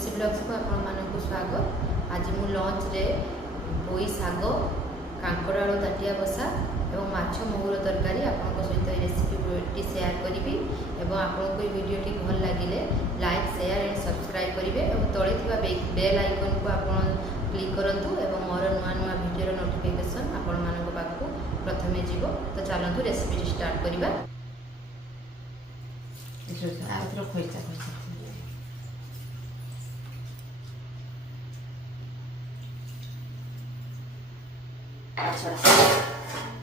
तुलसी ब्लॉग्स को आपको स्वागत। आज मु लंच रे पोई साग कांकड़ आलू ताटिया बसा और माछ महुर तरकारी आपको सहित रेसिपी शेयर करी और आपको वीडियो भल लगे लाइक शेयर एंड सब्सक्राइब करेंगे और तले थी बेल आइकन को आप क्लिक करूँ और मोर नुआ नुआ वीडियो नोटिफिकेशन आपण मान पाखु प्रथमे जीव। तो चलतु रेसिपी स्टार्ट करवा।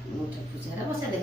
मुठे पूजा बसा दे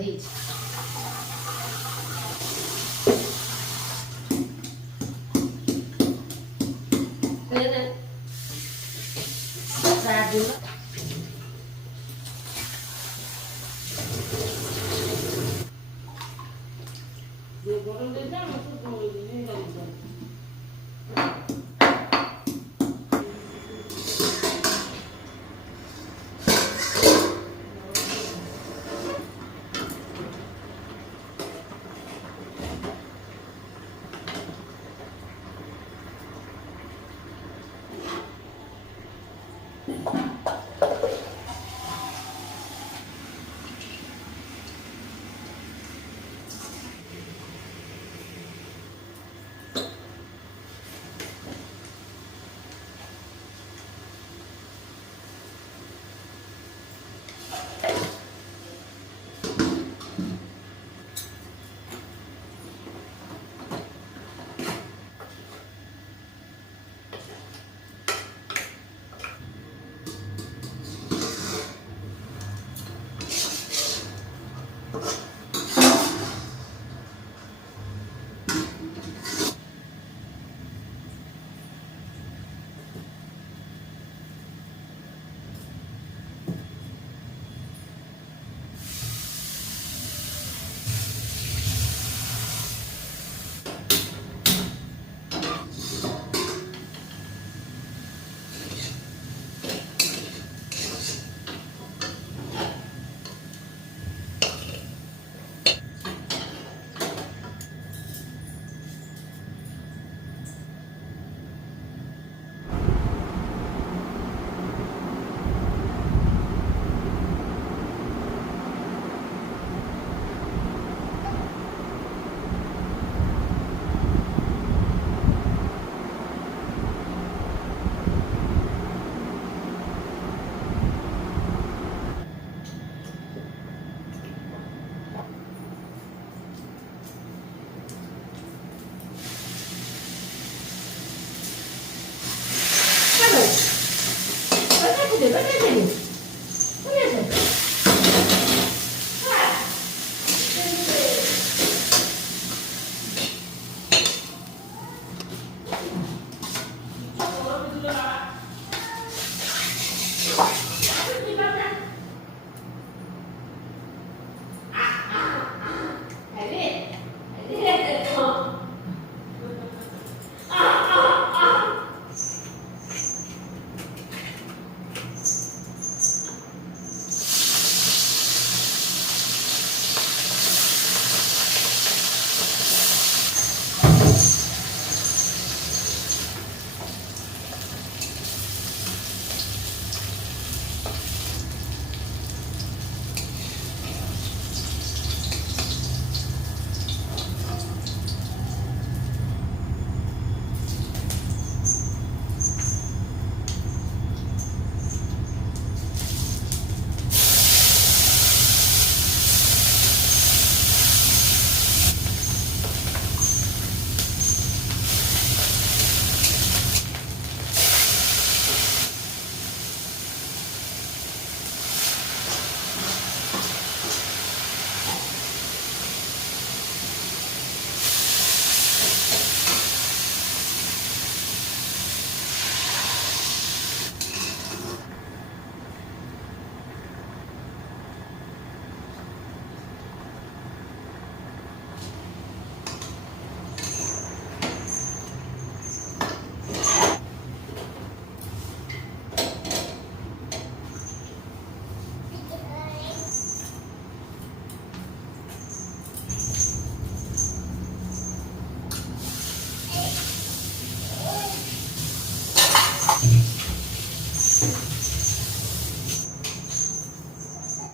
ଥାଙ୍କ୍ ୟୁ।